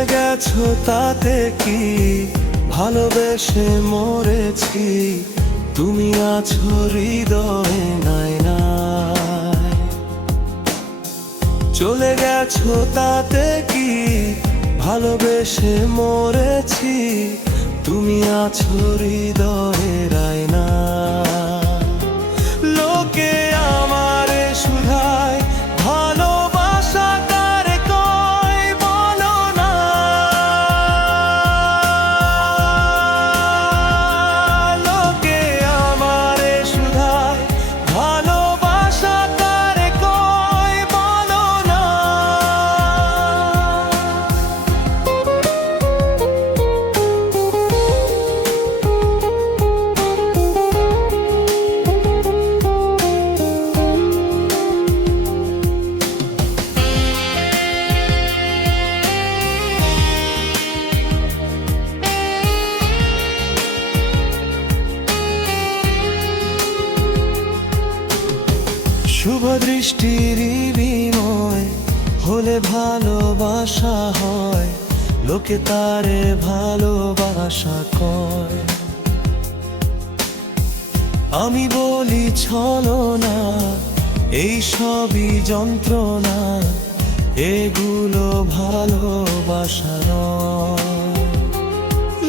চলে গেছো তাতে কি, ভালোবেসে মরেছি, তুমি আছো হৃদয়ে নাই নাই। চলে গেছো তাতে কি, ভালোবেসে মরেছি, তুমি আছো হৃদয়ে নাই না। লোকে আমারে শুধায় ভালোবাসা কারে কয় বলো না। লোকে আমারে শুধায় ভালোবাসা কারে কয় বলো না। শুভ দৃষ্টির বিনিময় হলে ভালোবাসা হয়, লোকে তারে ভালোবাসা কয়। আমি বলি ছলনা, এই সবই যন্ত্রণা, এগুলো ভালোবাসা নয়।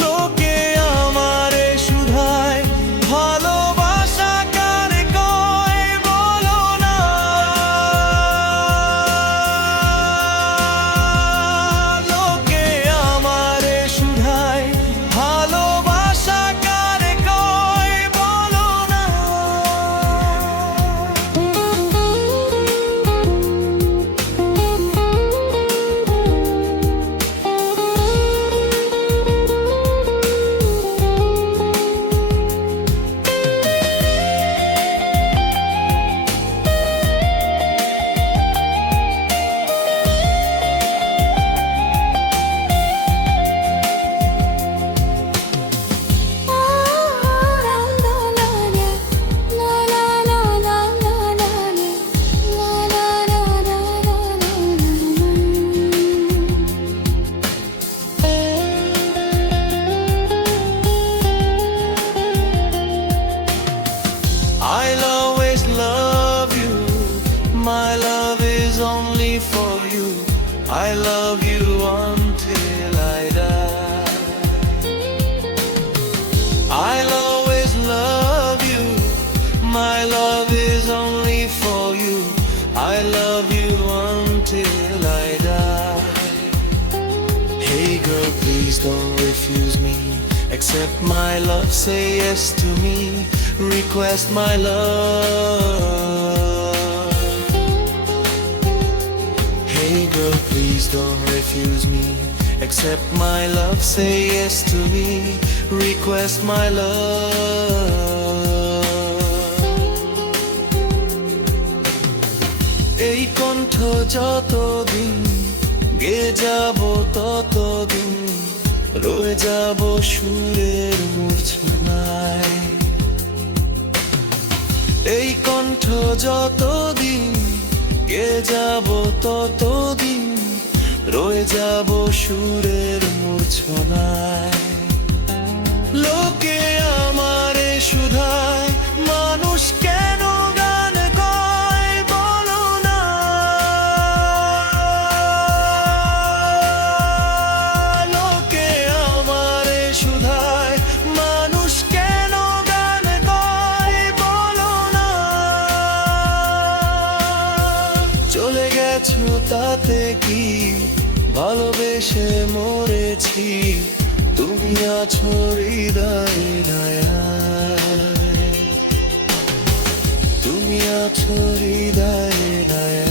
লোকে আমারে শুধায় ভালোবাসা কারে কয় বলো না। লোকে আমারে শুধায় ভালোবাসা কারে কয় বলো না। I'll always love you, my love is only for you. I love you until I die. I'll always love you, my love is only for you. I love you until I die. Hey girl, please don't refuse me. Accept my love, say yes to me. Request my love. Hey girl, please don't refuse me. Accept my love, say yes to me. Request my love. এই কণ্ঠ যতদিন গেয়ে যাব ততদিন রয়ে যাব সুরের মূর্ছনায়। এই কণ্ঠ যতদিন গেয়ে যাব ততদিন রয়ে যাব সুরের মূর্ছনায়। লোকে আমারে শুধায় মানুষ কেন গান গায় বলো না। লোকে আমারে শুধায় মানুষ কেন গান গায় বলো না। চলে গেছো তাতে কি, ভালোবেসে মরেছি, তুমি আছো হৃদয়ে নাই নাই। তুমি আছো হৃদয়ে নাই।